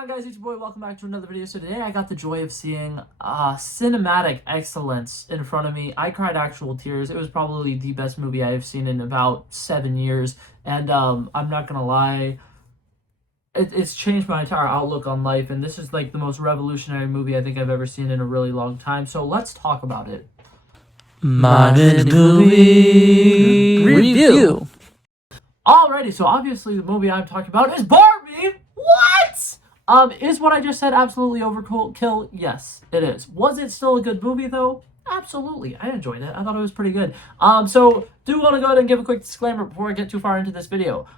on, guys? It's your boy. Welcome back to another video. So today I got the joy of seeing cinematic excellence in front of me. I cried actual tears. It was probably the best movie I have seen in about 7 years. And I'm not gonna lie, it's changed my entire outlook on life. And this is like the most revolutionary movie I think I've ever seen in a really long time. So let's talk about it. Modern movie review. Alrighty, so obviously the movie I'm talking about is Barbie. What? Is what I just said absolutely overkill? Yes, it is. Was it still a good movie though? Absolutely. I enjoyed it. I thought it was pretty good. So do want to go ahead and give a quick disclaimer before I get too far into this video.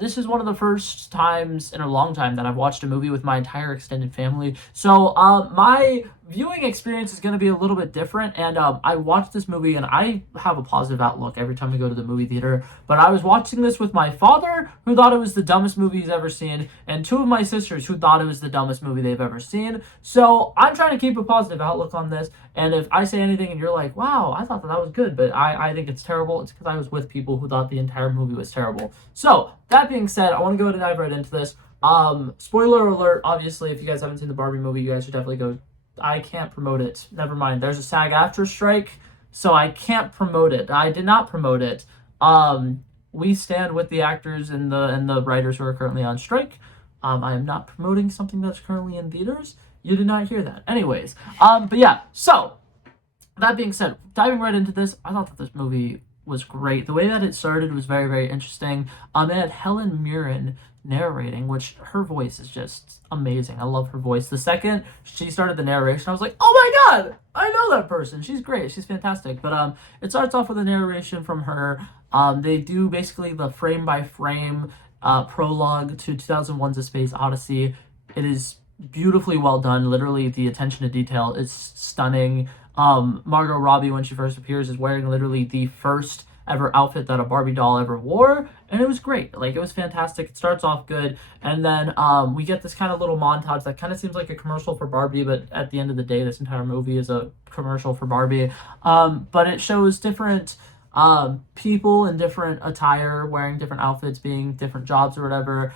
This is one of the first times in a long time that I've watched a movie with my entire extended family. So, my viewing experience is going to be a little bit different, and I watched this movie, and I have a positive outlook every time I go to the movie theater, but I was watching this with my father, who thought it was the dumbest movie he's ever seen, and two of my sisters who thought it was the dumbest movie they've ever seen. So, I'm trying to keep a positive outlook on this, and if I say anything and you're like, wow, I thought that was good, but I think it's terrible, it's because I was with people who thought the entire movie was terrible. So, that being said, I want to go ahead and dive right into this. Spoiler alert, obviously, if you guys haven't seen the Barbie movie, you guys should definitely go. I can't promote it. Never mind. There's a SAG-AFTRA strike, so I can't promote it. I did not promote it. We stand with the actors and the writers who are currently on strike. I am not promoting something that's currently in theaters. You did not hear that. Anyways, but yeah, so that being said, diving right into this, I thought that this movie was great. The way that it started was very, very interesting. It had Helen Mirren narrating, which her voice is just amazing. I love her voice. The second she started the narration, I was like, oh my god, I know that person. She's great. She's fantastic. But it starts off with a narration from her. They do basically the frame by frame prologue to 2001's A Space Odyssey. It is beautifully well done. Literally, the attention to detail is stunning. Margot Robbie, when she first appears, is wearing literally the first ever outfit that a Barbie doll ever wore, and it was great. Like, it was fantastic. It starts off good, and then we get this kind of little montage that kind of seems like a commercial for Barbie, but at the end of the day, this entire movie is a commercial for Barbie. But it shows different people in different attire, wearing different outfits, being different jobs or whatever,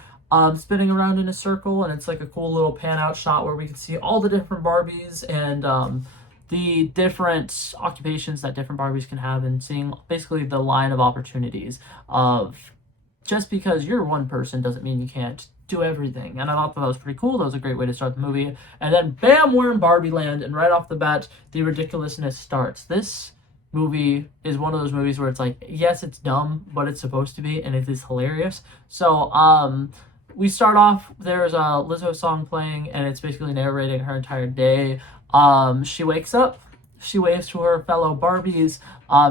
spinning around in a circle, and it's like a cool little pan out shot where we can see all the different Barbies and the different occupations that different Barbies can have, and seeing basically the line of opportunities of just because you're one person doesn't mean you can't do everything. And I thought that was pretty cool. That was a great way to start the movie. And then bam, we're in Barbie land, and right off the bat, the ridiculousness starts. This movie is one of those movies where it's like, yes, it's dumb, but it's supposed to be, and it is hilarious. So, we start off, there's a Lizzo song playing, and it's basically narrating her entire day. She wakes up, she waves to her fellow Barbies,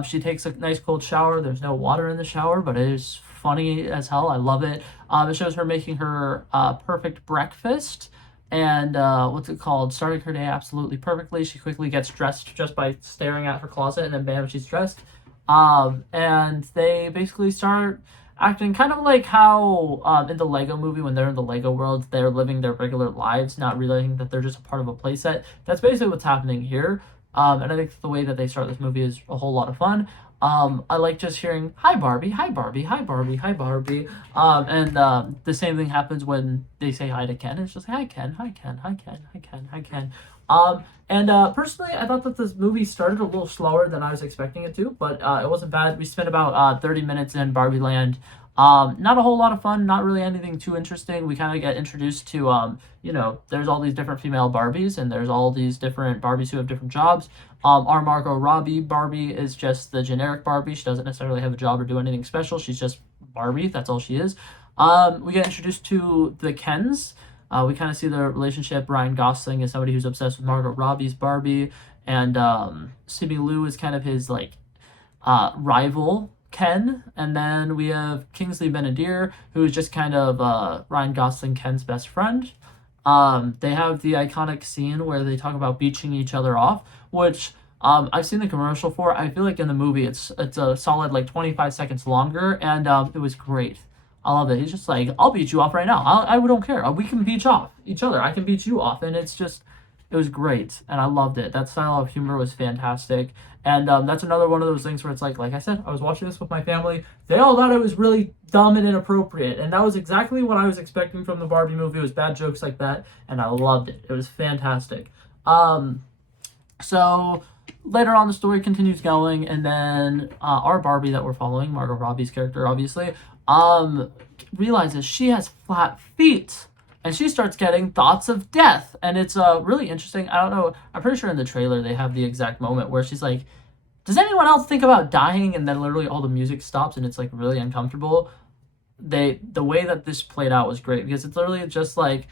she takes a nice cold shower. There's no water in the shower, but it is funny as hell. I love it. It shows her making her perfect breakfast, and what's it called? Starting her day absolutely perfectly. She quickly gets dressed just by staring at her closet, and then bam, she's dressed. And they basically start acting kind of like how in the Lego movie, when they're in the Lego world, they're living their regular lives, not realizing that they're just a part of a playset. That's basically what's happening here. And I think the way that they start this movie is a whole lot of fun. I like just hearing, hi Barbie, hi Barbie, hi Barbie, hi Barbie. And the same thing happens when they say hi to Ken. It's just, hi Ken, hi Ken, hi Ken, hi Ken, hi Ken. Personally, I thought that this movie started a little slower than I was expecting it to, but it wasn't bad. We spent about 30 minutes in Barbie Land. Not a whole lot of fun, not really anything too interesting. We kind of get introduced to, there's all these different female Barbies, and there's all these different Barbies who have different jobs. Our Margot Robbie Barbie is just the generic Barbie. She doesn't necessarily have a job or do anything special. She's just Barbie. That's all she is. We get introduced to the Kens. We kind of see the relationship. Ryan Gosling is somebody who's obsessed with Margot Robbie's Barbie, and Simu Liu is kind of his rival Ken. And then we have Kingsley Ben-Adir, who is just kind of Ryan Gosling, Ken's best friend. They have the iconic scene where they talk about beaching each other off, which I've seen the commercial for. I feel like in the movie it's a solid 25 seconds longer, and it was great. I love it. He's just like, I'll beat you off right now. I don't care. We can beach off each other. I can beat you off. And it's just, It was great, and I loved it. That style of humor was fantastic. And that's another one of those things where it's like I said, I was watching this with my family. They all thought it was really dumb and inappropriate, and that was exactly what I was expecting from the Barbie movie. It was bad jokes like that, and I loved it. It was fantastic. So later on, the story continues going, and then our Barbie that we're following, Margot Robbie's character, obviously, realizes she has flat feet, and she starts getting thoughts of death, and it's really interesting. I don't know. I'm pretty sure in the trailer they have the exact moment where she's like, "Does anyone else think about dying?" And then literally all the music stops, and it's like really uncomfortable. The way that this played out was great because it's literally just like,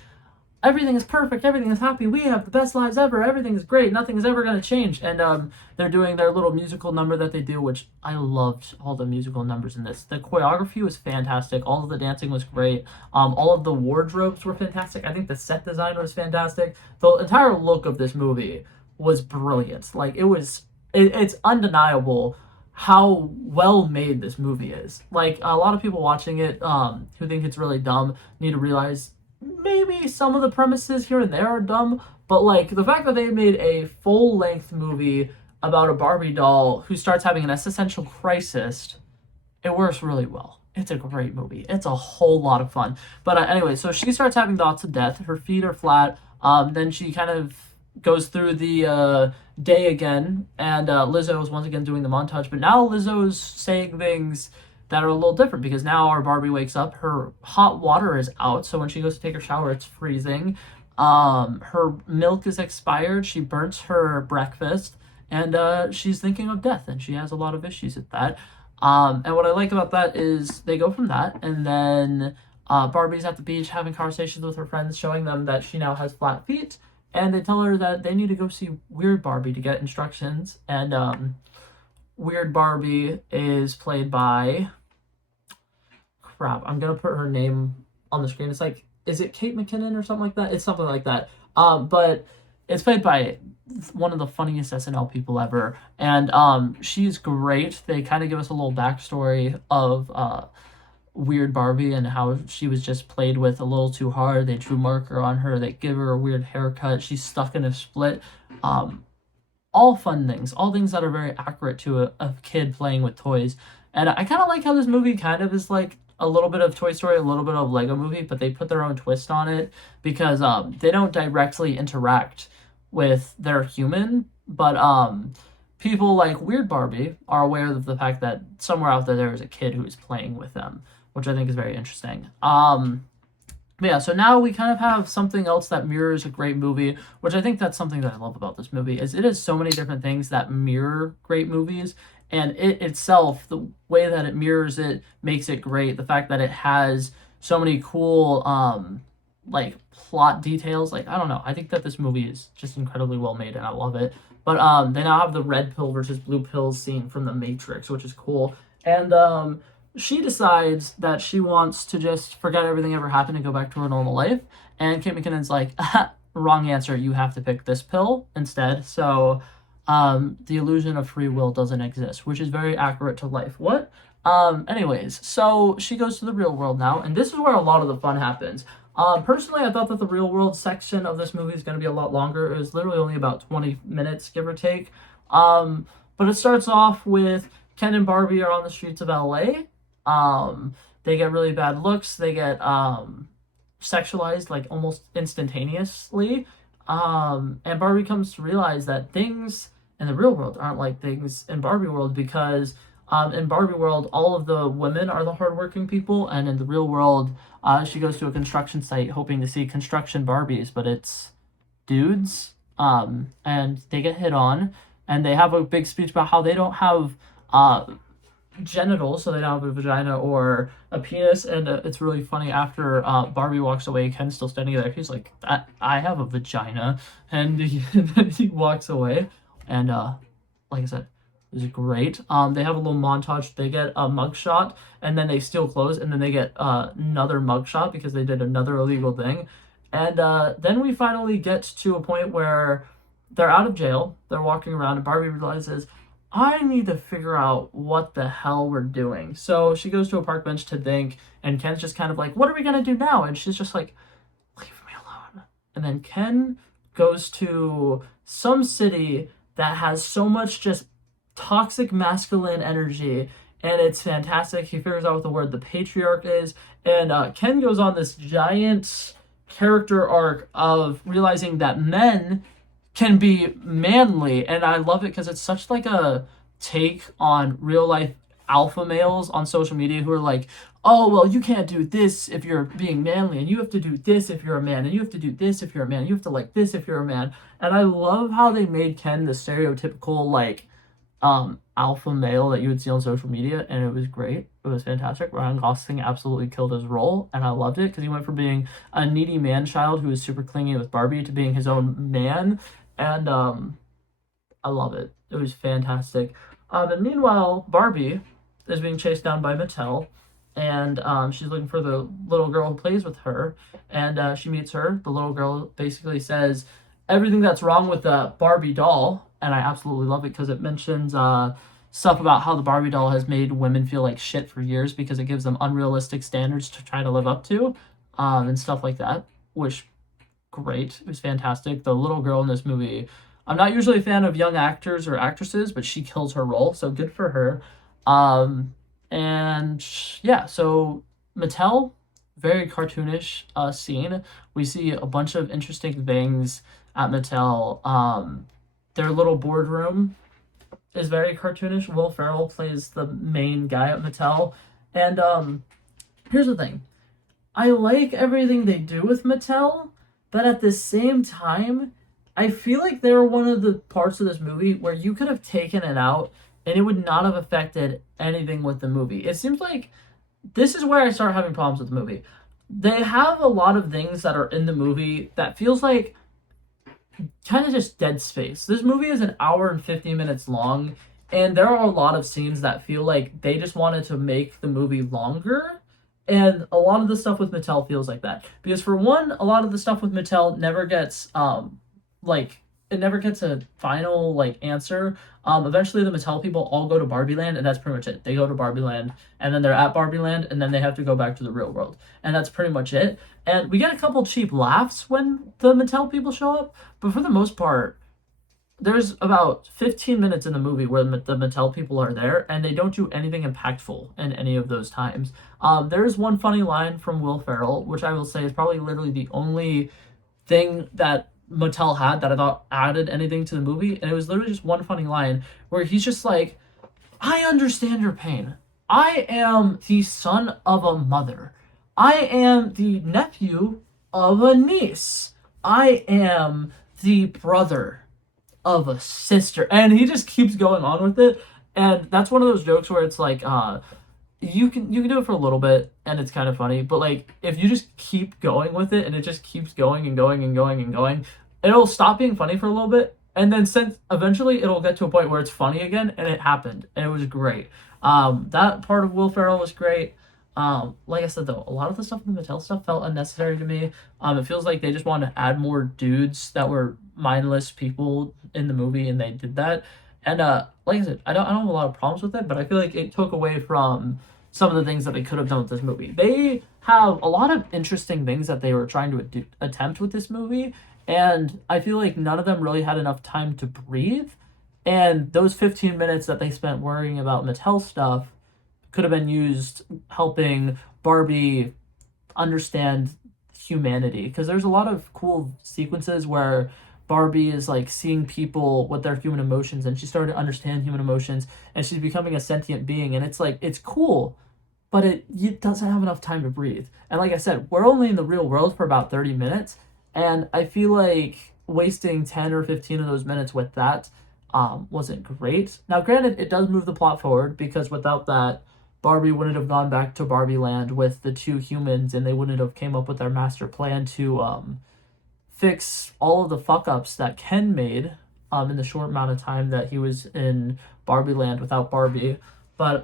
everything is perfect, everything is happy, we have the best lives ever, everything is great, nothing is ever going to change. And they're doing their little musical number that they do, which I loved all the musical numbers in this. The choreography was fantastic, all of the dancing was great, all of the wardrobes were fantastic. I think the set design was fantastic. The entire look of this movie was brilliant. Like, it's undeniable how well made this movie is. Like, a lot of people watching it who think it's really dumb need to realize maybe some of the premises here and there are dumb, but like the fact that they made a full-length movie about a Barbie doll who starts having an existential crisis, it works really well. It's a great movie. It's a whole lot of fun. But anyway, so she starts having thoughts of death. Her feet are flat. Then she kind of goes through the day again, and Lizzo is once again doing the montage, but now Lizzo's saying things that are a little different because now our Barbie wakes up, her hot water is out, so when she goes to take her shower, it's freezing. Her milk is expired, she burnt her breakfast, and she's thinking of death, and she has a lot of issues with that. And what I like about that is they go from that, and then Barbie's at the beach having conversations with her friends, showing them that she now has flat feet, and they tell her that they need to go see Weird Barbie to get instructions, and Weird Barbie is played by... Crap, I'm gonna put her name on the screen. It's like, is it Kate McKinnon or something like that? It's something like that. But it's played by one of the funniest SNL people ever, and she's great. They kind of give us a little backstory of Weird Barbie and how she was just played with a little too hard. They drew marker on her. They give her a weird haircut. She's stuck in a split. All fun things, all things that are very accurate to a kid playing with toys. And I kind of like how this movie kind of is like a little bit of Toy Story, a little bit of Lego Movie, but they put their own twist on it because they don't directly interact with their human, but people like Weird Barbie are aware of the fact that somewhere out there is a kid who is playing with them, which I think is very interesting. But yeah, so now we kind of have something else that mirrors a great movie, which I think that's something that I love about this movie, is it has so many different things that mirror great movies, and it itself, the way that it mirrors it, makes it great. The fact that it has so many cool, like, plot details, like, I don't know, I think that this movie is just incredibly well made, and I love it. But they now have the red pill versus blue pill scene from The Matrix, which is cool, and she decides that she wants to just forget everything ever happened and go back to her normal life. And Kate McKinnon's like, wrong answer, you have to pick this pill instead. So the illusion of free will doesn't exist, which is very accurate to life. What? Anyways, so she goes to the real world now, and this is where a lot of the fun happens. Personally, I thought that the real world section of this movie is going to be a lot longer. It was literally only about 20 minutes, give or take. But it starts off with Ken and Barbie are on the streets of LA. They get really bad looks. They get sexualized like almost instantaneously. And Barbie comes to realize that things in the real world aren't like things in Barbie world, because in Barbie world, all of the women are the hardworking people, and in the real world, she goes to a construction site hoping to see construction Barbies, but it's dudes, and they get hit on, and they have a big speech about how they don't have genitals, so they don't have a vagina or a penis, and it's really funny. After Barbie walks away, Ken's still standing there. He's like, I have a vagina, and then he walks away, and like I said, it was great. They have a little montage. They get a mugshot, and then they steal clothes, and then they get another mugshot because they did another illegal thing, and then we finally get to a point where they're out of jail. They're walking around, and Barbie realizes, I need to figure out what the hell we're doing. So she goes to a park bench to think, and Ken's just kind of like, what are we going to do now? And she's just like, leave me alone. And then Ken goes to some city that has so much just toxic masculine energy, and it's fantastic. He figures out what the word the patriarch is, and Ken goes on this giant character arc of realizing that men can be manly, and I love it because it's such like a take on real life alpha males on social media who are like, oh well, you can't do this if you're being manly, and you have to do this if you're a man, and you have to do this if you're a man, and you have to like this if you're a man. And I love how they made Ken the stereotypical like alpha male that you would see on social media, and it was great. It was fantastic. Ryan Gosling absolutely killed his role, and I loved it because he went from being a needy man child who was super clingy with Barbie to being his own man, and I love it. It was fantastic. And meanwhile, Barbie is being chased down by Mattel, and she's looking for the little girl who plays with her, and she meets her. The little girl basically says everything that's wrong with the Barbie doll, and I absolutely love it because it mentions stuff about how the Barbie doll has made women feel like shit for years because it gives them unrealistic standards to try to live up to, and stuff like that, which, great. It was fantastic. The little girl in this movie, I'm not usually a fan of young actors or actresses, but she kills her role, so good for her. And yeah, so Mattel, very cartoonish scene. We see a bunch of interesting things at Mattel. Their little boardroom is very cartoonish. Will Ferrell plays the main guy at Mattel. And here's the thing. I like everything they do with Mattel, but at the same time, I feel like they were one of the parts of this movie where you could have taken it out and it would not have affected anything with the movie. It seems like this is where I start having problems with the movie. They have a lot of things that are in the movie that feels like kind of just dead space. This movie is an hour and 50 minutes long, and there are a lot of scenes that feel like they just wanted to make the movie longer. And a lot of the stuff with Mattel feels like that. Because for one, a lot of the stuff with Mattel never gets like it never gets a final like answer. Eventually the Mattel people all go to Barbie Land, and that's pretty much it. They go to Barbie Land, and then they're at Barbie Land, and then they have to go back to the real world. And that's pretty much it. And we get a couple cheap laughs when the Mattel people show up, but for the most part, there's about 15 minutes in the movie where the Mattel people are there, and they don't do anything impactful in any of those times. There's one funny line from Will Ferrell, which I will say is probably literally the only thing that Mattel had that I thought added anything to the movie, and it was literally just one funny line where he's just like, I understand your pain. I am the son of a mother. I am the nephew of a niece. I am the brother of a sister. And he just keeps going on with it. And that's one of those jokes where it's like, you can do it for a little bit and it's kind of funny, but like if you just keep going with it and it just keeps going and going and going and going, it'll stop being funny for a little bit, and then since eventually it'll get to a point where it's funny again, and it happened, and it was great. That part of Will Ferrell was great. Like I said though, a lot of the stuff in the Mattel stuff felt unnecessary to me. It feels like they just wanted to add more dudes that were mindless people in the movie, and they did that. And like I said, I don't have a lot of problems with it, but I feel like it took away from some of the things that they could have done with this movie. They have a lot of interesting things that they were trying to attempt with this movie, and I feel like none of them really had enough time to breathe. And those 15 minutes that they spent worrying about Mattel stuff could have been used helping Barbie understand humanity, because there's a lot of cool sequences where Barbie is like seeing people with their human emotions, and she's starting to understand human emotions, and she's becoming a sentient being, and it's like, it's cool, but it doesn't have enough time to breathe. And like I said, we're only in the real world for about 30 minutes, and I feel like wasting 10 or 15 of those minutes with that wasn't great. Now granted, it does move the plot forward, because without that, Barbie wouldn't have gone back to Barbie Land with the two humans, and they wouldn't have came up with their master plan to fix all of the fuck-ups that Ken made in the short amount of time that he was in Barbie Land without Barbie. But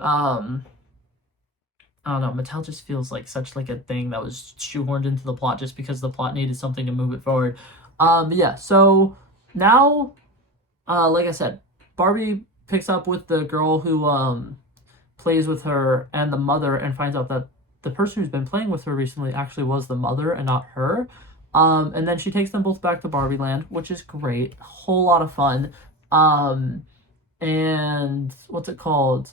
I don't know, Mattel just feels like such like a thing that was shoehorned into the plot just because the plot needed something to move it forward. Yeah, so now, like I said, Barbie picks up with the girl who plays with her and the mother, and finds out that the person who's been playing with her recently actually was the mother and not her. And then she takes them both back to Barbie Land, which is great. Whole lot of fun. And what's it called?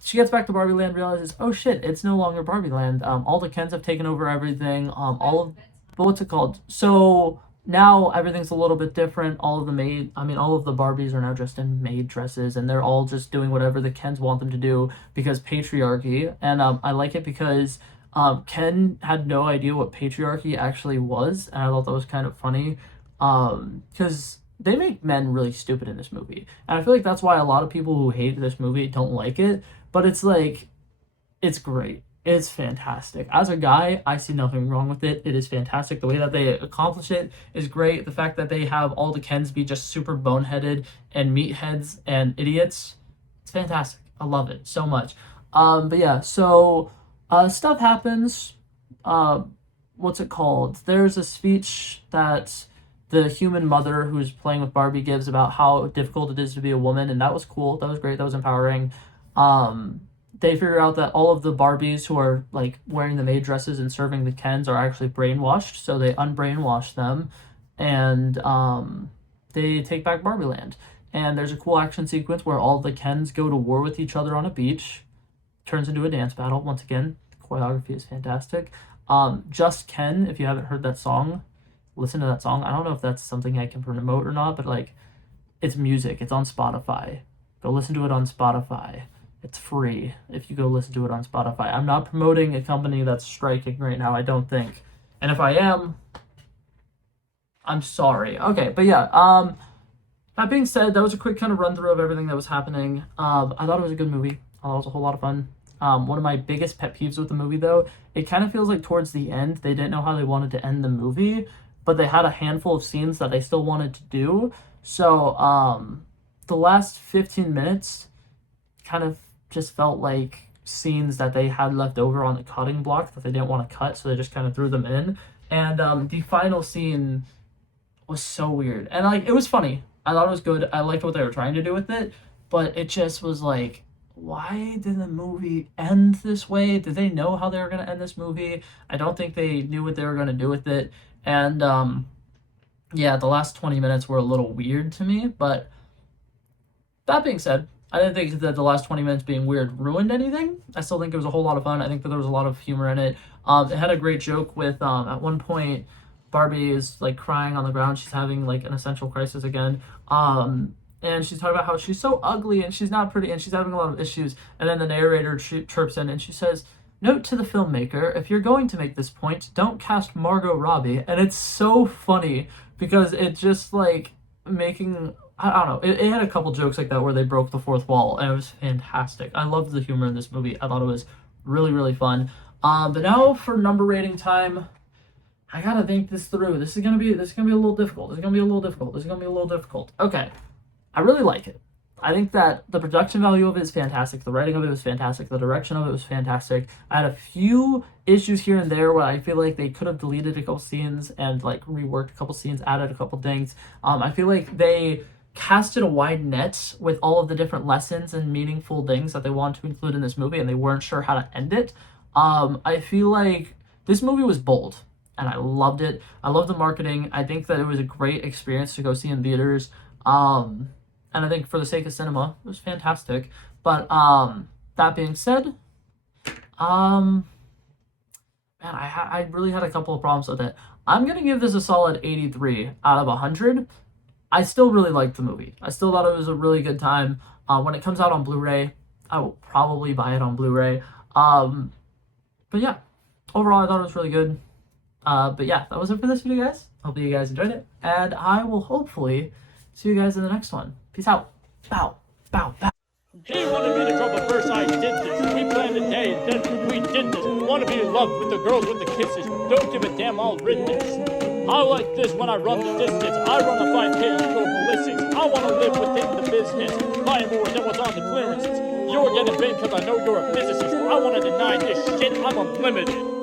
She gets back to Barbie Land, realizes, oh shit, it's no longer Barbie Land. All the Kens have taken over everything. But what's it called? So now everything's a little bit different. All of the Barbies are now dressed in maid dresses, and they're all just doing whatever the Kens want them to do because patriarchy. And I like it because Ken had no idea what patriarchy actually was, and I thought that was kind of funny. Because they make men really stupid in this movie, and I feel like that's why a lot of people who hate this movie don't like it. But it's like, it's great. It's fantastic. As a guy, I see nothing wrong with it. It is fantastic. The way that they accomplish it is great. The fact that they have all the Kens be just super boneheaded and meatheads and idiots, it's fantastic. I love it so much. But yeah, so stuff happens. What's it called? There's a speech that the human mother who's playing with Barbie gives about how difficult it is to be a woman, and that was cool. That was great. That was empowering. They figure out that all of the Barbies who are like wearing the maid dresses and serving the Kens are actually brainwashed, so they unbrainwash them, and they take back Barbie Land. And there's a cool action sequence where all the Kens go to war with each other on a beach. Turns into a dance battle once again. The choreography is fantastic. Just Ken, if you haven't heard that song, listen to that song. I don't know if that's something I can promote or not, but like, it's music. It's on Spotify. Go listen to it on Spotify. It's free if you go listen to it on Spotify. I'm not promoting a company that's striking right now, I don't think. And if I am, I'm sorry. Okay, but yeah, that being said, that was a quick kind of run through of everything that was happening. I thought it was a good movie. I thought it was a whole lot of fun. One of my biggest pet peeves with the movie, though, it kind of feels like towards the end, they didn't know how they wanted to end the movie, but they had a handful of scenes that they still wanted to do. So, the last 15 minutes kind of just felt like scenes that they had left over on the cutting block that they didn't want to cut, so they just kind of threw them in. And the final scene was so weird. And like, it was funny. I thought it was good. I liked what they were trying to do with it, but it just was like, why did the movie end this way? Did they know how they were going to end this movie? I don't think they knew what they were going to do with it. And yeah, the last 20 minutes were a little weird to me, but that being said, I didn't think that the last 20 minutes being weird ruined anything. I still think it was a whole lot of fun. I think that there was a lot of humor in it. It had a great joke with, at one point, Barbie is like crying on the ground. She's having like an essential crisis again. And she's talking about how she's so ugly and she's not pretty and she's having a lot of issues. And then the narrator chirps in and she says, "Note to the filmmaker, if you're going to make this point, don't cast Margot Robbie." And it's so funny because it's just like making, I don't know, it had a couple jokes like that where they broke the fourth wall, and it was fantastic. I loved the humor in this movie. I thought it was really, really fun. But now for number rating time, I gotta think this through. This is gonna be a little difficult. Okay, I really like it. I think that the production value of it is fantastic. The writing of it was fantastic. The direction of it was fantastic. I had a few issues here and there where I feel like they could have deleted a couple scenes and like reworked a couple scenes, added a couple things. I feel like they casted a wide net with all of the different lessons and meaningful things that they wanted to include in this movie, and they weren't sure how to end it. I feel like this movie was bold, and I loved it. I love the marketing. I think that it was a great experience to go see in theaters. And I think for the sake of cinema, it was fantastic. But that being said, man, I really had a couple of problems with it. I'm gonna give this a solid 83 out of 100. I still really liked the movie. I still thought it was a really good time. When it comes out on Blu-ray, I will probably buy it on Blu-ray. But yeah, overall I thought it was really good. But yeah, that was it for this video, guys. Hopefully you guys enjoyed it, and I will hopefully see you guys in the next one. Peace out. Bow, bow, bow. He wanted me to drop a verse, I did this. He planned a day, and then we did this. Wanna be in love with the girls with the kisses. Don't give a damn, I'll written this. I like this when I run the distance. I run a 5K, you go ballistics. I wanna live within the business. Buy more than what's on the clearances. You're getting big cause I know you're a physicist. I wanna deny this shit, I'm unlimited.